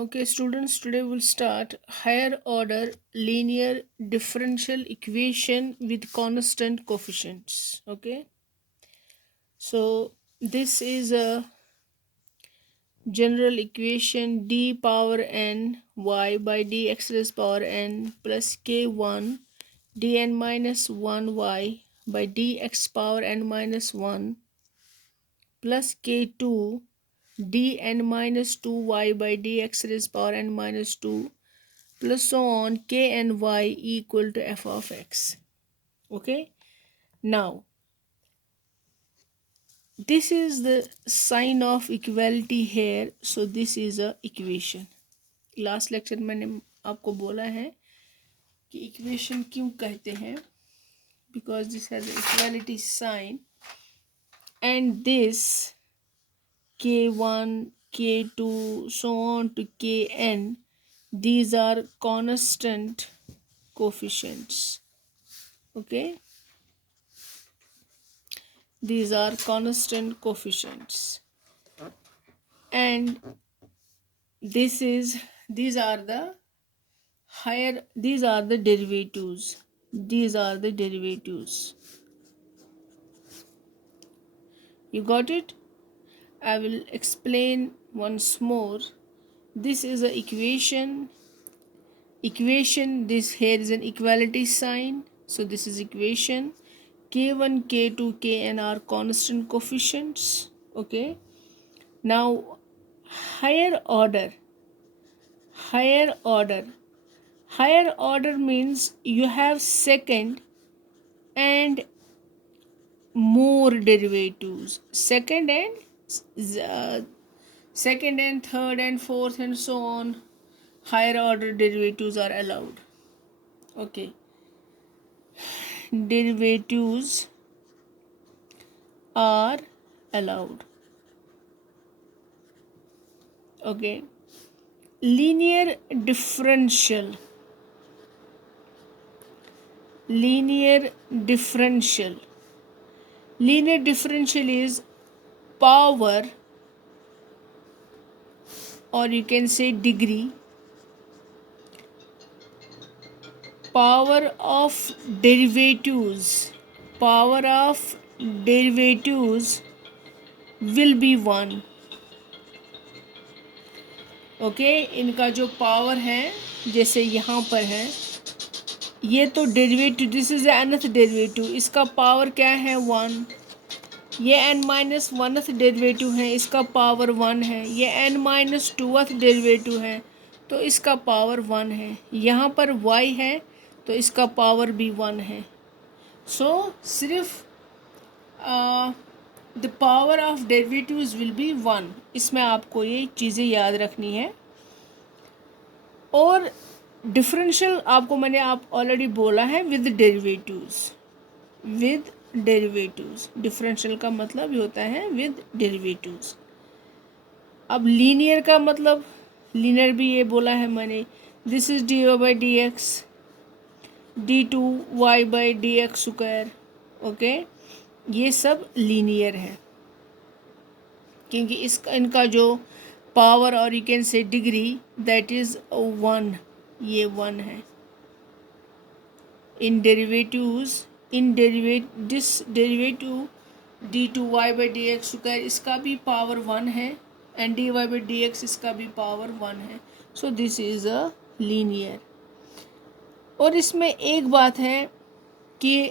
Okay, students, today we'll start higher order linear differential equation with constant coefficients. Okay, so this is a general equation d power n y by dx raised power n plus k1 dn minus 1 y by dx power n minus 1 plus k2 dn minus 2 y by dx raised power n minus 2 plus so on k and y equal to f of x. Okay, now this is the sign of equality here, so this is a equation. Last lecture मैंने आपको बोला है कि equation क्यों कहते हैं, because this has equality sign and this k1 k2 so on to kn, these are constant coefficients. Okay, these are constant coefficients, and these are the higher, these are the derivatives, these are the derivatives. You got it? I will explain once more. This is a equation, this here is an equality sign, so this is equation. K1 k2 kn are constant coefficients. Okay, now higher order higher order means you have second and more derivatives, second and third and fourth and so on. Higher order derivatives are allowed. Okay, derivatives are allowed. Okay, linear differential linear differential is power, or you can say degree, power of derivatives will be 1. Okay, इनका जो power है जैसे यहाँ पर है, ये तो derivative, this is nth derivative, इसका पावर क्या है 1. ये n माइनस 1th डेरिवेटिव है, इसका पावर 1 है. ये n माइनस 2th डेरिवेटिव है, तो इसका पावर 1 है. यहाँ पर y है तो इसका पावर भी 1 है. सो सिर्फ the power of derivatives will B 1. इसमें आपको ये चीज़ें याद रखनी है. और डिफरेंशियल आपको मैंने आप ऑलरेडी बोला है विद डेरिवेटिव्स. डिफरेंशियल का मतलब ये होता है विद डेरिवेटिव्स. अब लीनियर का मतलब, लीनियर भी ये बोला है मैंने, this is dy by D x, d2y by D x square. Okay, ये सब लीनियर है क्योंकि इसका इनका जो पावर और यू कैन से डिग्री दैट इज 1, ये 1 है. इन derivatives this derivative d2y by D x square, इसका भी पावर 1 है, and dy by D x इसका भी पावर 1 है. So this is a linear. और इसमें एक बात है कि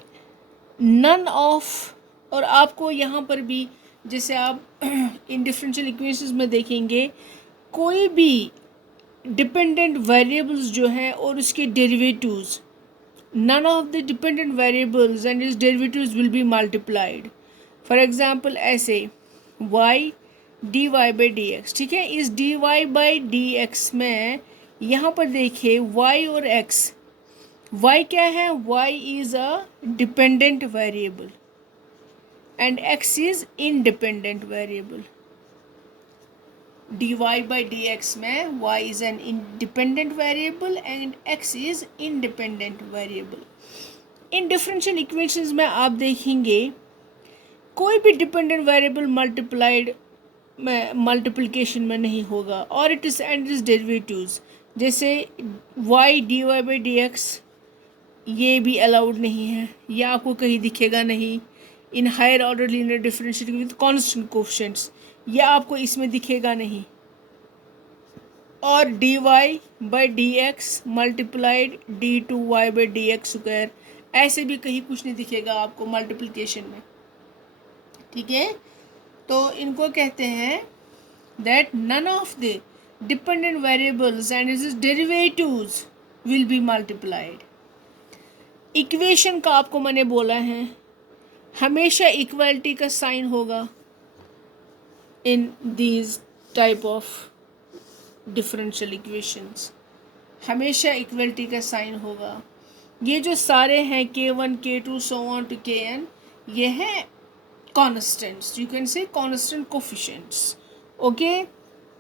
नन ऑफ, और आपको यहाँ पर भी जैसे आप इन डिफरेंशियल इक्वेशंस में देखेंगे, कोई भी डिपेंडेंट वेरिएबल्स जो हैं और उसके derivatives, none of the dependent variables and its derivatives will be multiplied. For example ऐसे y dy by D x, ठीक है. इस dy बाई डी एक्स में यहाँ पर देखिए y और x, y क्या है, y is a dependent variable and x is independent variable. dy by dx में y is an independent variable and x is independent variable. In differential equations में आप देखेंगे कोई भी dependent variable multiplied मल्टीप्लिकेशन में नहीं होगा, और it is and is derivatives, जैसे Y D Y by D X, ये भी अलाउड नहीं है, ये आपको कहीं दिखेगा नहीं। In higher order linear differential with constant coefficients, ये आपको इसमें दिखेगा नहीं। और d Y by D x multiplied d two y by D x square, ऐसे भी कहीं कुछ नहीं दिखेगा आपको मल्टीप्लिकेशन में, ठीक है। तो इनको कहते हैं that none of the dependent variables and its derivatives will be multiplied. Equation का आपको मैंने बोला है हमेशा इक्वालिटी का साइन होगा in these type of differential equations, हमेशा इक्वलिटी का साइन होगा। ये जो सारे हैं K1 K2 so on to Kn, ये हैं कांस्टेंट्स, यू कैन से constant coefficients, okay.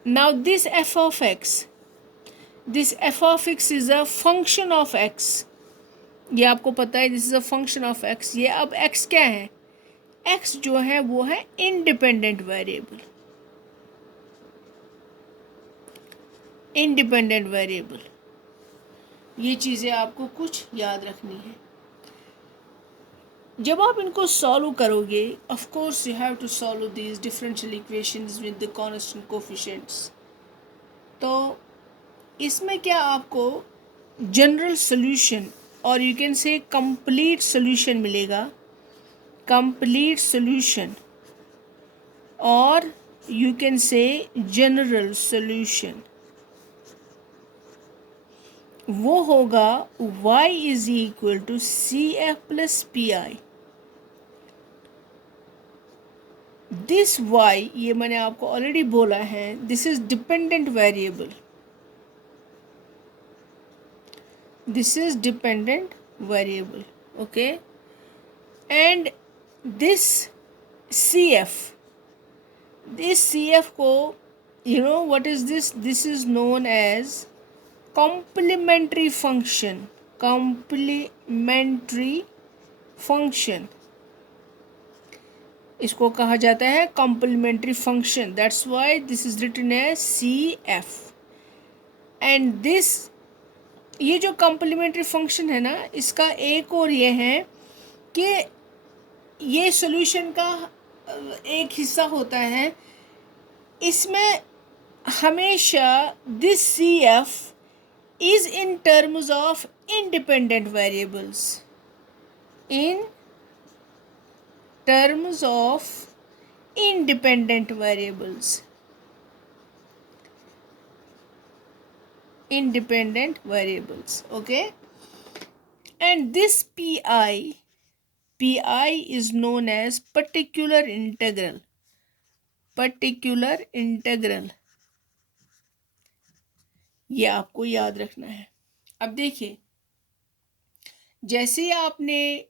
Now this f of x is a function of x, ये आपको पता है, this is a function of x। ये अब x क्या है, x जो है वो है इंडिपेंडेंट वेरिएबल, इंडिपेंडेंट वेरिएबल। ये चीज़ें आपको कुछ याद रखनी है। जब आप इनको सॉल्व करोगे, of course you have to solve these differential equations with the constant coefficients. तो इसमें क्या आपको जनरल सॉल्यूशन और you can say complete solution मिलेगा, कंप्लीट सॉल्यूशन और you can say general solution, वो होगा y is equal to C F plus P I. This y, ये मैंने आपको ऑलरेडी बोला है, this is dependent variable, this is dependent variable, okay. And this C F को you know what is this, this is known as complementary function, complementary function, इसको कहा जाता है complementary function, that's why this is written as CF। and this, ये जो complementary function है ना, इसका एक और ये है कि ये solution का एक हिस्सा होता है, इसमें हमेशा this CF is in terms of independent variables, in terms of independent variables, independent variables, okay। and this pi is known as particular integral, particular integral, ये आपको याद रखना है। अब देखिए, जैसे आपने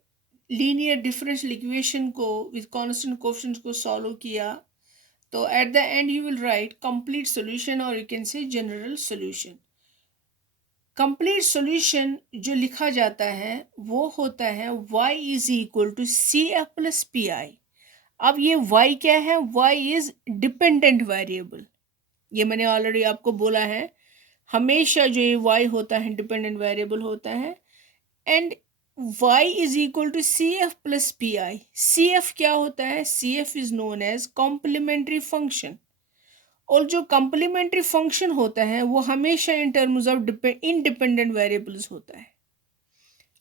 लीनियर डिफरेंशियल इक्वेशन को विद कांस्टेंट कोफिशिएंट्स को सॉल्व किया, तो at the end you will write complete solution और you can say general solution. Complete solution जो लिखा जाता है वो होता है y is equal to C F plus P I. अब ये y क्या है, y इज डिपेंडेंट वेरिएबल, ये मैंने ऑलरेडी आपको बोला है, हमेशा जो ये y होता है डिपेंडेंट वेरिएबल होता है। And y is equal to C F plus P I. C F क्या होता है, C F is known as complementary function, और जो कॉम्प्लीमेंट्री फंक्शन होता है वो हमेशा in terms of independent variables होता है।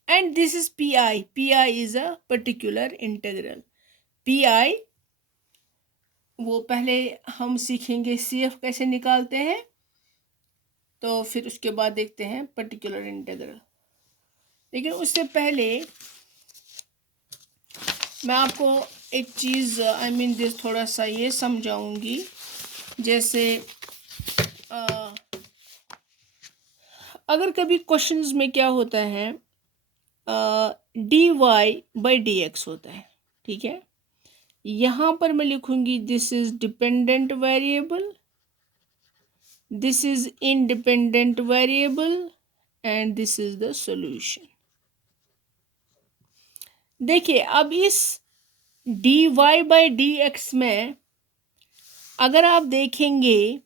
And this is P I, P I is a particular integral. P I वो पहले हम सीखेंगे सी एफ कैसे निकालते हैं, तो फिर उसके बाद देखते हैं पर्टिकुलर इंटीग्रल। लेकिन उससे पहले मैं आपको एक चीज़ आई मीन दिस थोड़ा सा ये समझाऊंगी, जैसे अगर कभी क्वेश्चंस में क्या होता है, d Y by D x होता है, ठीक है, यहाँ पर मैं लिखूंगी this is dependent variable, this is independent variable and this is the solution. देखिए अब इस dy बाई डी एक्स में अगर आप देखेंगे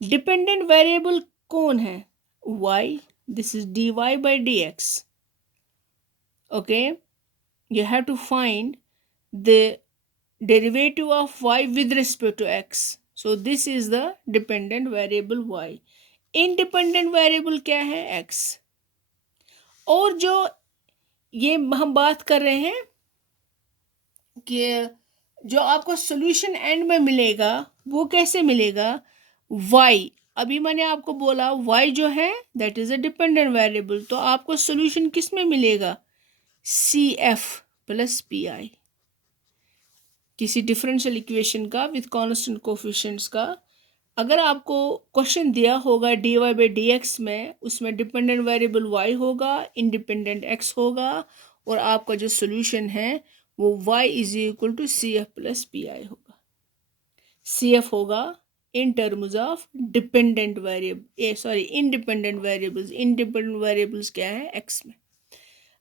डिपेंडेंट वेरिएबल कौन है, y, this is dy by dx. Okay, you have to find the derivative of y with respect to x. So this is the dependent variable y. independent variable क्या है, x. और जो ये हम बात कर रहे हैं कि जो आपको सॉल्यूशन एंड में मिलेगा वो कैसे मिलेगा, y. अभी मैंने आपको बोला y जो है that is a dependent variable, तो आपको सॉल्यूशन किस में मिलेगा, CF प्लस PI, किसी डिफरेंशियल इक्वेशन का विथ कांस्टेंट कोफिशिएंट्स का. अगर आपको क्वेश्चन दिया होगा dy बाई dx में, उसमें डिपेंडेंट वेरिएबल y होगा, इंडिपेंडेंट x होगा, और आपका जो सोल्यूशन है वो y is equal to CF plus PI होगा. CF होगा in terms of dependent variable, sorry independent variables. Independent variables क्या है, x में.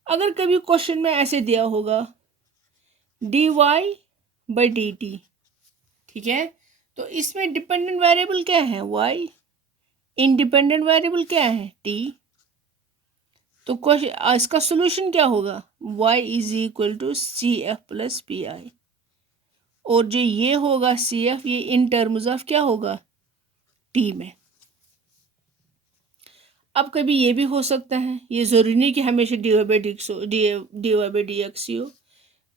अगर कभी क्वेश्चन में ऐसे दिया होगा dy बाई dt, ठीक है, तो इसमें डिपेंडेंट वेरिएबल क्या है, y, इंडिपेंडेंट वेरिएबल क्या है, t. तो क्वेश्चन इसका सॉल्यूशन क्या होगा, y is equal to CF plus PI, और जो ये होगा CF, ये इन टर्म्स ऑफ क्या होगा, t में. अब कभी ये भी हो सकता है, ये ज़रूरी नहीं कि हमेशा dy बाई dx ही हो,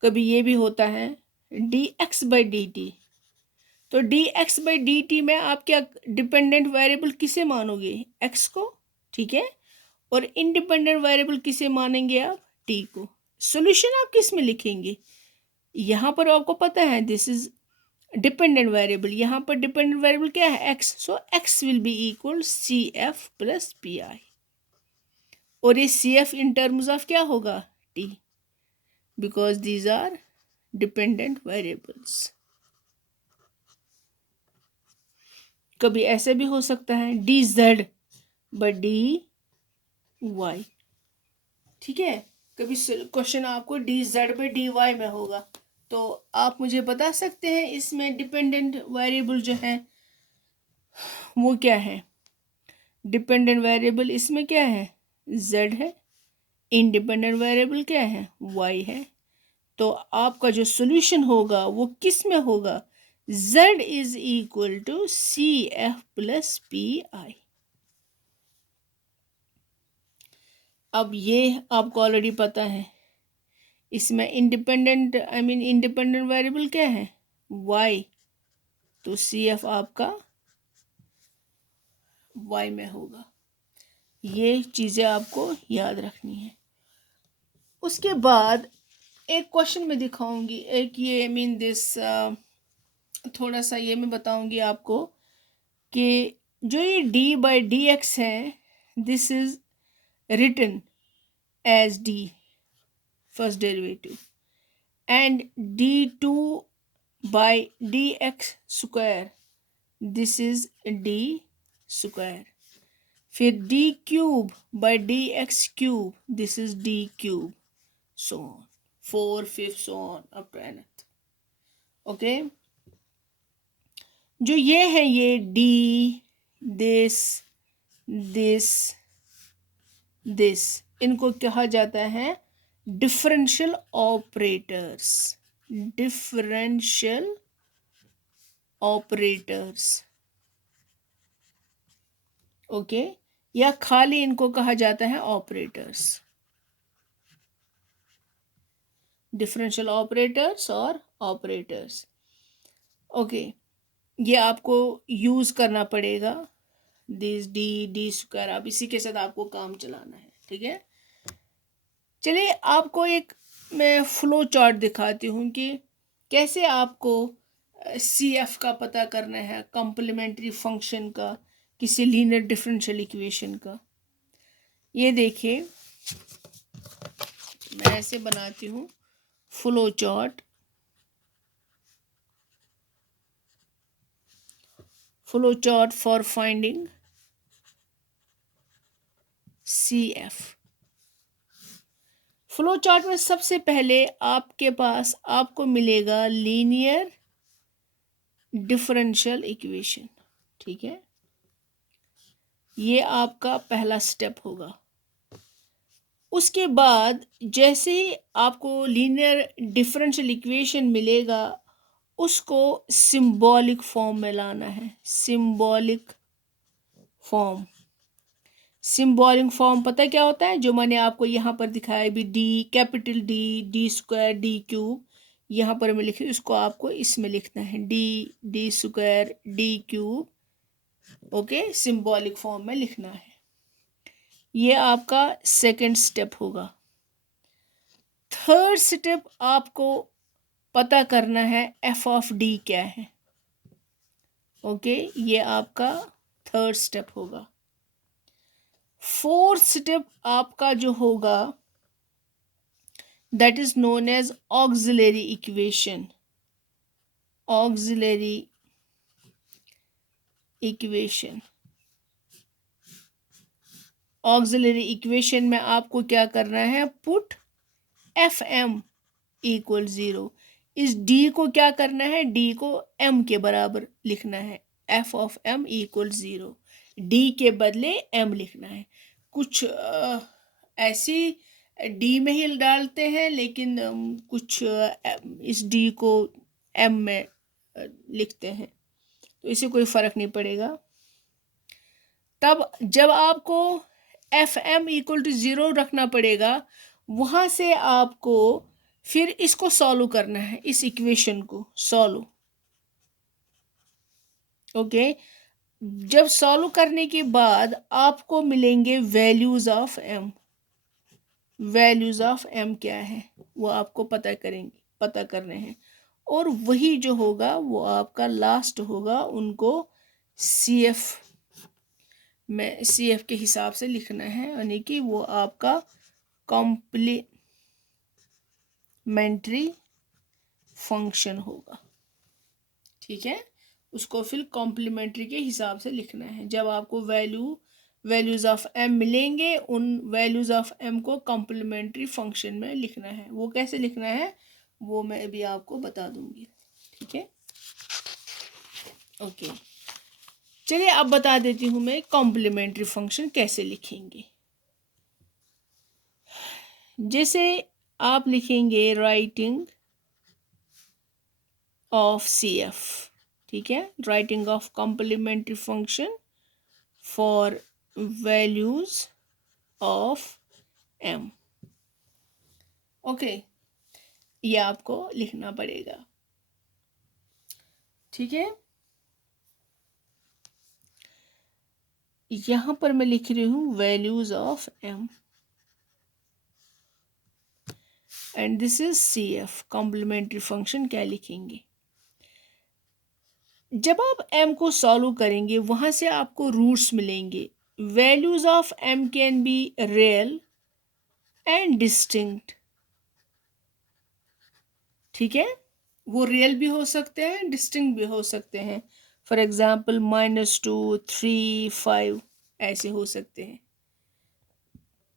कभी ये भी होता है dx बाई dt. तो dx बाई dt में आप क्या डिपेंडेंट वेरिएबल किसे मानोगे, x को, ठीक है, और इंडिपेंडेंट वेरिएबल किसे मानेंगे आप, t को. सॉल्यूशन आप किस में लिखेंगे, यहाँ पर आपको पता है दिस इज डिपेंडेंट वेरिएबल, यहाँ पर डिपेंडेंट वेरिएबल क्या है, x. So x will be equal CF plus PI, और ये CF इन टर्म्स ऑफ क्या होगा, t, because these are dependent variables. कभी ऐसे भी हो सकता है dz बाई dy, ठीक है, कभी क्वेश्चन आपको dz बाई dy में होगा, तो आप मुझे बता सकते हैं इसमें डिपेंडेंट वेरिएबल जो है वो क्या है. डिपेंडेंट वेरिएबल इसमें क्या है, z है, इंडिपेंडेंट वेरिएबल क्या है, y है. तो आपका जो सॉल्यूशन होगा वो किस में होगा, z is equal to CF plus PI. अब ये आपको ऑलरेडी पता है, इसमें इंडिपेंडेंट इंडिपेंडेंट वेरिएबल क्या है, y, तो CF आपका y में होगा. ये चीज़ें आपको याद रखनी है. उसके बाद एक क्वेश्चन में दिखाऊंगी, एक ये दिस थोड़ा सा ये मैं बताऊंगी आपको कि जो ये d बाई dx है, this is written as d first derivative, and d2 by dx square, this is d square. फिर d cube by dx cube, this is d cube, so on, 4, 5 so on up to nth. Okay, जो ये है ये d, this, this, this, इनको कहा जाता है differential operators. Differential operators, okay, या खाली इनको कहा जाता है ऑपरेटर्स. डिफरेंशियल ऑपरेटर्स और ऑपरेटर्स, ओके, ये आपको यूज करना पड़ेगा. दिस डी स्क्वायर, अब इसी के साथ आपको काम चलाना है, ठीक है. चलिए आपको एक मैं फ्लो चार्ट दिखाती हूँ कि कैसे आपको CF का पता करना है, कॉम्प्लीमेंट्री फंक्शन का, किसी लीनियर डिफरेंशियल इक्वेशन का. ये देखिए मैं ऐसे बनाती हूँ flow chart. Flow chart for finding CF. Flow chart में सबसे पहले आपके पास आपको मिलेगा लीनियर डिफरेंशियल इक्वेशन। ठीक है, ये आपका पहला स्टेप होगा। उसके बाद जैसे ही आपको लीनियर डिफरेंशियल इक्वेशन मिलेगा, उसको सिंबॉलिक फॉर्म में लाना है। सिंबॉलिक फॉर्म, सिंबॉलिक फॉर्म पता है क्या होता है? जो मैंने आपको यहाँ पर दिखाया भी, D capital D, D square, D cube, यहाँ पर मैं लिखी, उसको आपको इसमें लिखना है, D, D square, D cube. Okay, symbolic form में लिखना है। ये आपका सेकंड स्टेप होगा। थर्ड स्टेप आपको पता करना है एफ ऑफ डी क्या है। ओके, ये आपका थर्ड स्टेप होगा। फोर्थ स्टेप आपका जो होगा, that is known as auxiliary equation. Auxiliary equation, auxiliary equation में आपको क्या करना है? Put F M equal 0। इस डी को क्या करना है? डी को एम के बराबर लिखना है। F of M equal 0, D के बदले एम लिखना है। कुछ ऐसी डी में ही डालते हैं, लेकिन कुछ इस डी को एम में लिखते हैं, तो इससे कोई फर्क नहीं पड़ेगा। तब जब आपको एफ एम इक्वल टू 0 रखना पड़ेगा, वहां से आपको फिर इसको सॉल्व करना है, इस इक्वेशन को सॉल्व। ओके, जब सॉल्व करने के बाद आपको मिलेंगे values of M. Values of M क्या है वो आपको पता करने हैं, और वही जो होगा वो आपका लास्ट होगा, उनको सी एफ में, सी एफ के हिसाब से लिखना है, यानी कि वो आपका कॉम्प्लीमेंट्री फंक्शन होगा। ठीक है, उसको फिर कॉम्प्लीमेंट्री के हिसाब से लिखना है। जब आपको वैल्यूज ऑफ एम मिलेंगे, उन वैल्यूज ऑफ एम को कॉम्प्लीमेंट्री फंक्शन में लिखना है। वो कैसे लिखना है वो मैं अभी आपको बता दूंगी। ठीक है, ओके, चलिए अब बता देती हूँ मैं कॉम्प्लीमेंट्री फंक्शन कैसे लिखेंगे। जैसे आप लिखेंगे राइटिंग ऑफ सी एफ। ठीक है, writing of complementary function for values of M. Okay, ये आपको लिखना पड़ेगा। ठीक है, यहां पर मैं लिख रही हूं values of M, and this is C F. Complementary function क्या लिखेंगे? जब आप m को सॉल्व करेंगे, वहां से आपको रूट्स मिलेंगे। Values of m can be real and distinct. ठीक है, वो रियल भी हो सकते हैं, डिस्टिंक्ट भी हो सकते हैं। फॉर एग्जाम्पल -2, 3, 5 ऐसे हो सकते हैं।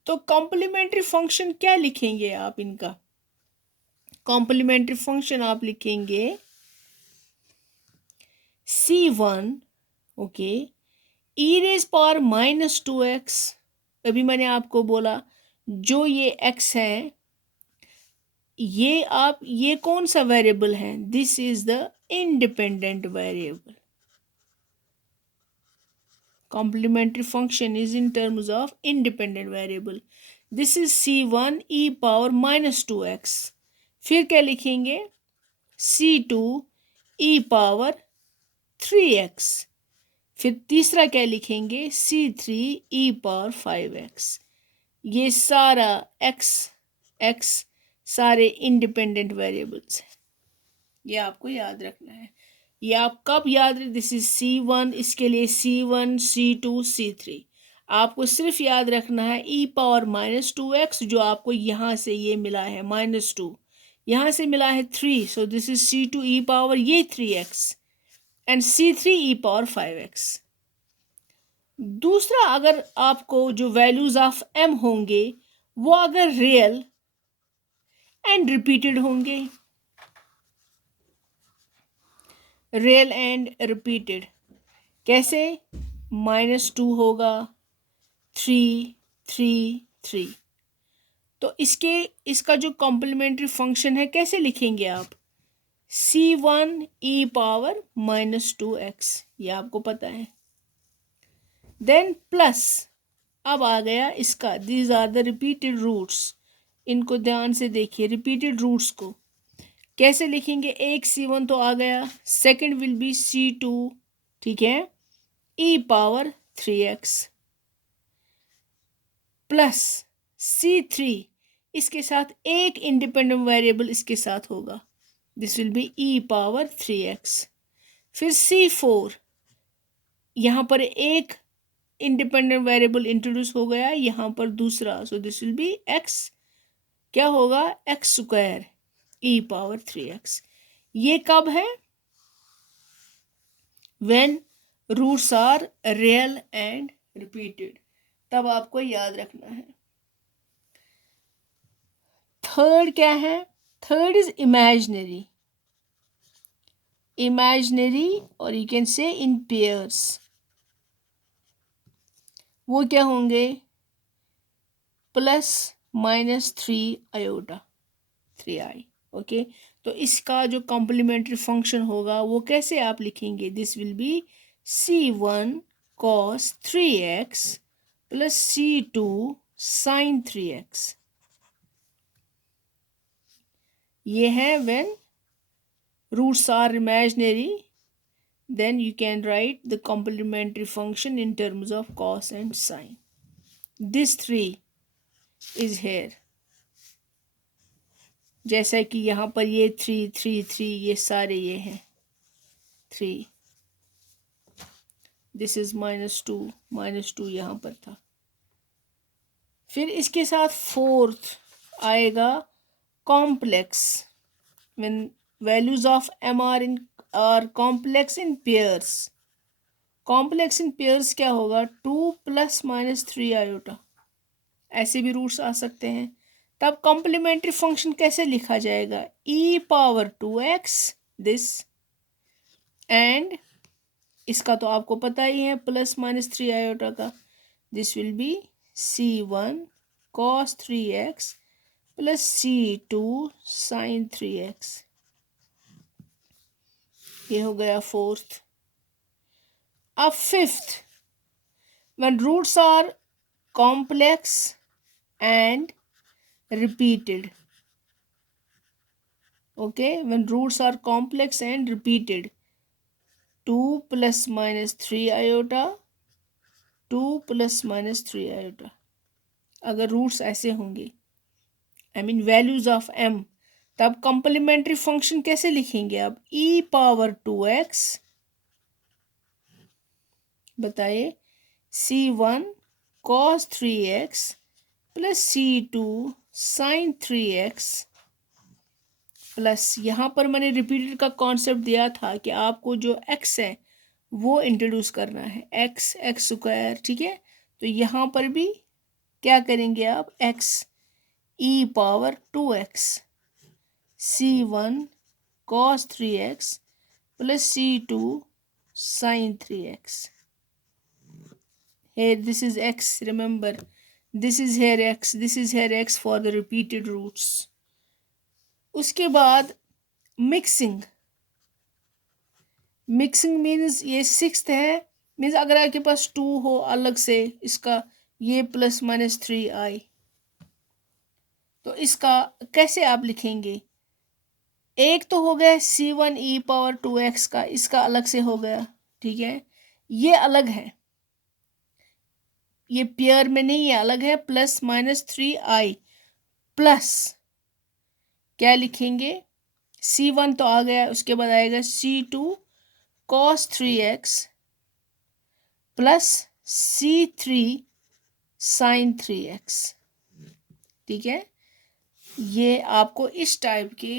तो कॉम्प्लीमेंट्री फंक्शन क्या लिखेंगे आप इनका? कॉम्प्लीमेंट्री फंक्शन आप लिखेंगे C1, okay, e raise power -2x। अभी मैंने आपको बोला जो ये x है, ये कौन सा वेरिएबल है? This is the independent variable. Complementary function is in terms of independent variable. This is C1 e power -2x। फिर क्या लिखेंगे? C2 e power 3x। फिर तीसरा क्या लिखेंगे? C3 e power 5x। ये सारा x सारे इंडिपेंडेंट वेरिएबल्स हैं, ये आपको याद रखना है। ये आप कब याद रखें? दिस इज C1, इसके लिए C1, C2, C3। आपको सिर्फ याद रखना है e पावर -2x, जो आपको यहाँ से ये मिला है -2, यहाँ से मिला है 3, सो this is C2 e power ये 3x and C3 e power 5x। दूसरा, अगर आपको जो वैल्यूज ऑफ m होंगे वो अगर रियल एंड रिपीटेड होंगे, रियल एंड रिपीटेड। कैसे? -2 होगा, 3 3 3। तो इसका जो कॉम्प्लीमेंट्री फंक्शन है कैसे लिखेंगे आप? C1 e पावर -2x, ये आपको पता है। देन प्लस, अब आ गया इसका, these are the repeated roots. इनको ध्यान से देखिए, रिपीटेड रूट्स को कैसे लिखेंगे? एक C1 तो आ गया, सेकंड विल बी C2, ठीक है, e power 3x plus C3, इसके साथ एक इंडिपेंडेंट वेरिएबल इसके साथ होगा, this will B e power 3x। फिर C4, यहाँ पर एक इंडिपेंडेंट वेरिएबल इंट्रोड्यूस हो गया, यहाँ पर दूसरा, so this will be x, क्या होगा? x square e power 3x। ये कब है? When roots are real and repeated, तब आपको याद रखना है। थर्ड क्या है? थर्ड इज इमेजिनरी, इमेजिनरी और you can say in pairs. वो क्या होंगे? +-3 आयोटा 3i। ओके, तो इसका जो कॉम्प्लीमेंट्री फंक्शन होगा वो कैसे आप लिखेंगे? This will be C1 cos 3x plus C2 sin 3x। ये है when roots are imaginary, then you can write the complementary function in terms of cos and sin. This 3 is here, जैसा कि यहाँ पर ये 3 3 3, ये सारे ये हैं 3, दिस इज -2 यहाँ पर था। फिर इसके साथ फोर्थ आएगा complex, when values of m are complex in pairs। Complex in pairs क्या होगा? 2 + -3 आयोटा, ऐसे भी रूट्स आ सकते हैं। तब कॉम्प्लीमेंट्री फंक्शन कैसे लिखा जाएगा? e power 2x this, and इसका तो आपको पता ही है +-3 आयोटा का, this will be C1 cos 3x plus C2 sin 3x। ये हो गया फोर्थ। अब fifth, when roots are complex and repeated, okay, when roots are complex and repeated, 2 ± 3 iota, 2 ± 3 iota, अगर रूट्स ऐसे होंगे, I mean values of m, तब complementary function कैसे लिखेंगे आप? e पावर 2x, बताइए, C1 cos 3x plus C2 sin 3x plus, यहाँ पर मैंने रिपीटेड का कॉन्सेप्ट दिया था कि आपको जो x है वो इंट्रोड्यूस करना है, x स्क्वायर, ठीक है। तो यहाँ पर भी क्या करेंगे आप? x e power 2x C1 cos 3x plus C2 sin 3x। Here this is x, remember this is here x, this is here x for the repeated roots। उसके बाद मिक्सिंग, मिक्सिंग मीन्स ये sixth है, means अगर आपके पास 2 हो अलग से इसका, ये +-3i, तो इसका कैसे आप लिखेंगे? एक तो हो गया C1 e पावर 2x का, इसका अलग से हो गया, ठीक है, ये अलग है, ये पेयर में नहीं, ये अलग है, +-3i प्लस क्या लिखेंगे? C1 तो आ गया, उसके बाद आएगा C2 cos 3x plus C3 sin 3x, ठीक है। ये आपको इस टाइप के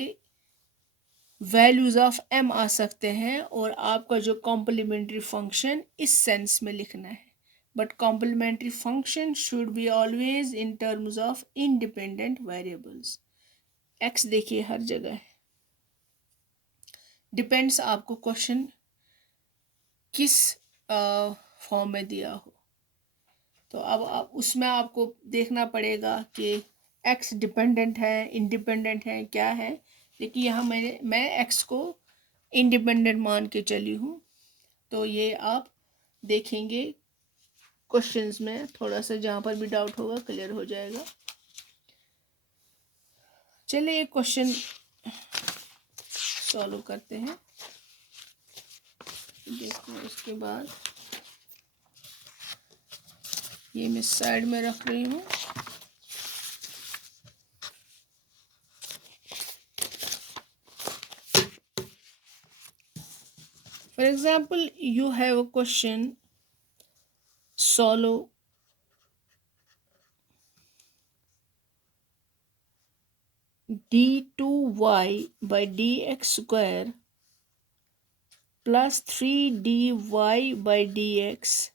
वैल्यूज ऑफ m आ सकते हैं और आपका जो कॉम्प्लीमेंट्री फंक्शन इस सेंस में लिखना है, but complementary function should be always in terms of independent variables. x देखिए हर जगह है, डिपेंड्स आपको क्वेश्चन किस फॉर्म में दिया हो। तो अब आप उसमें आपको देखना पड़ेगा कि एक्स डिपेंडेंट है, इंडिपेंडेंट है, क्या है। लेकिन यहाँ मैं एक्स को इंडिपेंडेंट मान के चली हूँ। तो ये आप देखेंगे क्वेश्चंस में, थोड़ा सा जहाँ पर भी डाउट होगा क्लियर हो जाएगा। चलिए एक क्वेश्चन सॉल्व करते हैं। देखो उसके बाद ये मैं साइड में रख रही हूँ। For example, you have a question, solve d2y by dx square plus 3dy by dx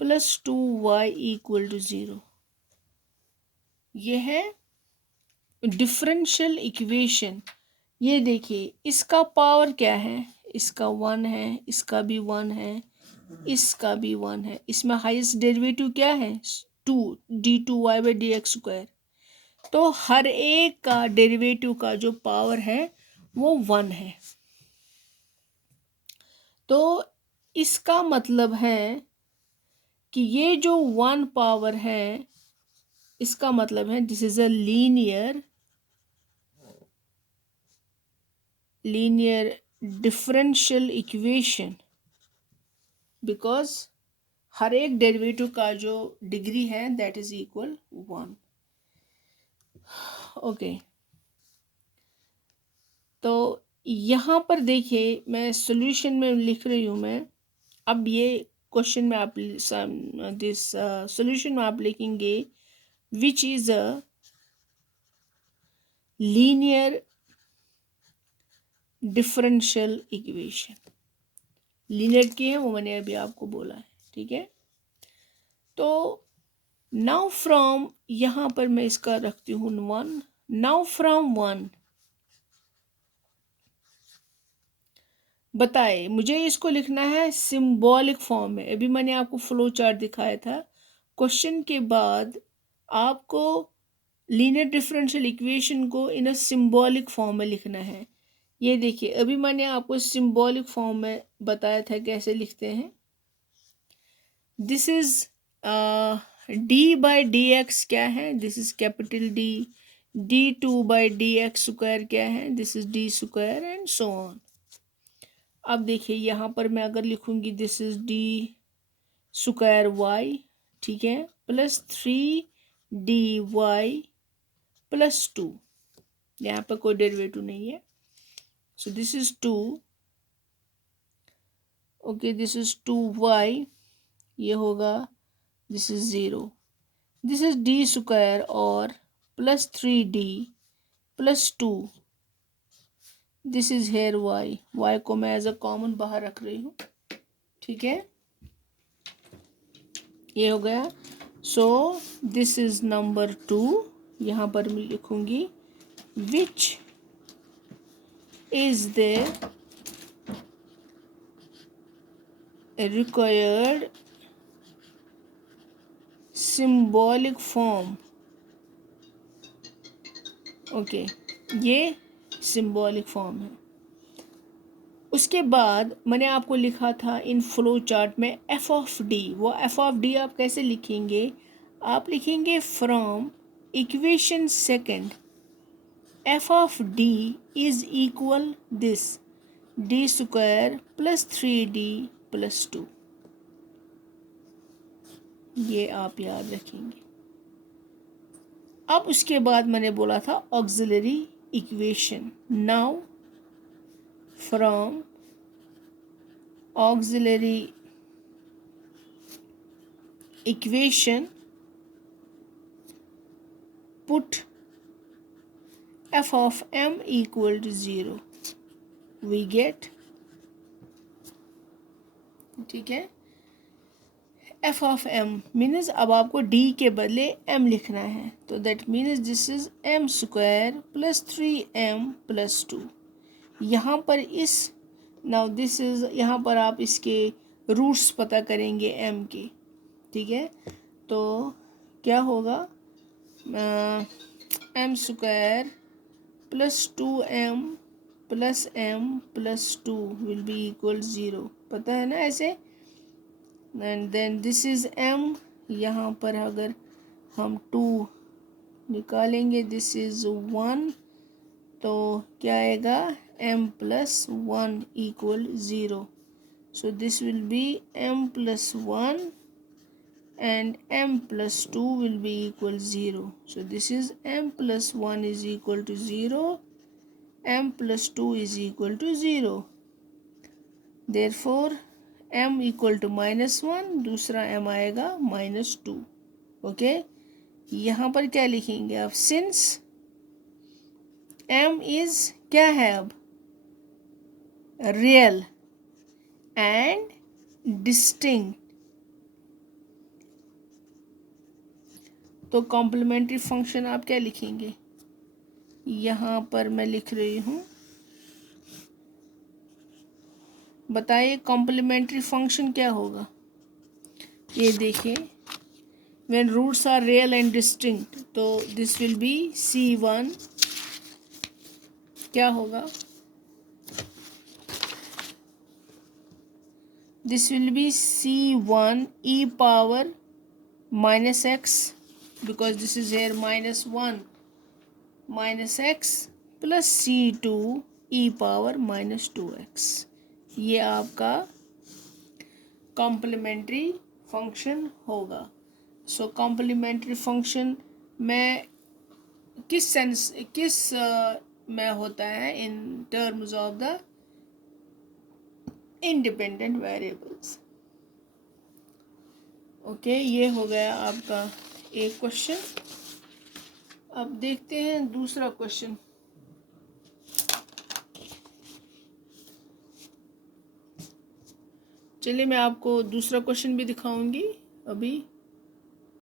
plus 2y equal to 0। यह है डिफरेंशियल इक्वेशन। ये देखिए इसका पावर क्या है, इसका 1 है, इसका भी 1 है, इसका भी 1 है। इसमें हाईएस्ट डेरिवेटिव क्या है, 2 d2y by dx स्क्वायर। तो हर एक का डेरिवेटिव का जो पावर है वो 1 है। तो इसका मतलब है कि ये जो 1 पावर है, इसका मतलब है this is a linear differential equation, because हर एक डेरिवेटिव का जो डिग्री है दैट इज इक्वल 1। ओके, तो यहाँ पर देखिए मैं सॉल्यूशन में लिख रही हूँ मैं। अब ये क्वेश्चन में आप दिस सॉल्यूशन में आप लिखेंगे which is a linear differential equation. Linear की है वो मैंने अभी आपको बोला है, ठीक है। तो नाउ फ्रॉम यहाँ पर मैं इसका रखती हूँ 1। नाउ फ्रॉम 1 बताए मुझे इसको लिखना है सिंबॉलिक फॉर्म में। अभी मैंने आपको फ्लो चार्ट दिखाया था। क्वेश्चन के बाद आपको लीनियर डिफरेंशियल इक्वेशन को इन अ सिंबॉलिक फॉर्म में लिखना है। ये देखिए अभी मैंने आपको सिंबॉलिक फॉर्म में बताया था कैसे लिखते हैं। This is D by D x क्या है, this is capital D. d2/dx square क्या है, this is d square and so on. अब देखिए यहाँ पर मैं अगर लिखूंगी this is d square y, ठीक है, प्लस 3dy प्लस 2। यहाँ पर कोई डेरिवेटिव नहीं है, so this is 2। Okay, this is 2y, ये होगा this is 0। This is d square और plus 3d plus 2। This is here y को मैं एज अ कॉमन बाहर रख रही हूँ, ठीक है, ये हो गया। सो दिस इज नंबर 2। यहाँ पर मैं लिखूंगी which is the required symbolic form. Okay, ये सिंबॉलिक फॉर्म है। उसके बाद मैंने आपको लिखा था इन फ्लो चार्ट में एफ ऑफ डी। वो एफ ऑफ डी आप कैसे लिखेंगे, आप लिखेंगे from equation second F of D is equal this D square plus 3d plus 2। ये आप याद रखेंगे। अब उसके बाद मैंने बोला था auxiliary equation. Now from auxiliary equation put f of m equal to 0, we get, ठीक है, f of m मीन्स अब आपको d के बदले m लिखना है, तो that means this is m square plus 3m plus 2। यहाँ पर इस नाउ दिस इज़, यहाँ पर आप इसके रूट्स पता करेंगे m के, ठीक है। तो क्या होगा, m square plus 2m plus m plus 2 will be equal 0, पता है ना ऐसे। And then this is m, यहाँ पर अगर हम 2 निकालेंगे दिस इज़ 1, तो क्या आएगा, m plus 1 equal 0। So this will be m plus 1 and m plus 2 will be equal 0. So this is m plus 1 is equal to 0, m plus 2 is equal to 0. Therefore m equal to -1, दूसरा m आएगा -2। Okay, यहाँ पर क्या लिखेंगे आप, since m is क्या है अब, रियल एंड डिस्टिंक्ट, तो कॉम्प्लीमेंट्री फंक्शन आप क्या लिखेंगे, यहाँ पर मैं लिख रही हूँ, बताइए कॉम्प्लीमेंट्री फंक्शन क्या होगा। ये देखिए, when roots are real and distinct, तो दिस विल बी C1, क्या होगा, this will be C1 e power -x, because this is here -1 minus x plus C2 e power -2x, ये आपका कॉम्प्लीमेंट्री फंक्शन होगा। सो कॉम्प्लीमेंट्री फंक्शन में किस sense, किस में होता है, इन terms of the independent variables. Okay, ये हो गया आपका एक क्वेश्चन। अब देखते हैं दूसरा क्वेश्चन। चलिए मैं आपको दूसरा क्वेश्चन भी दिखाऊंगी अभी।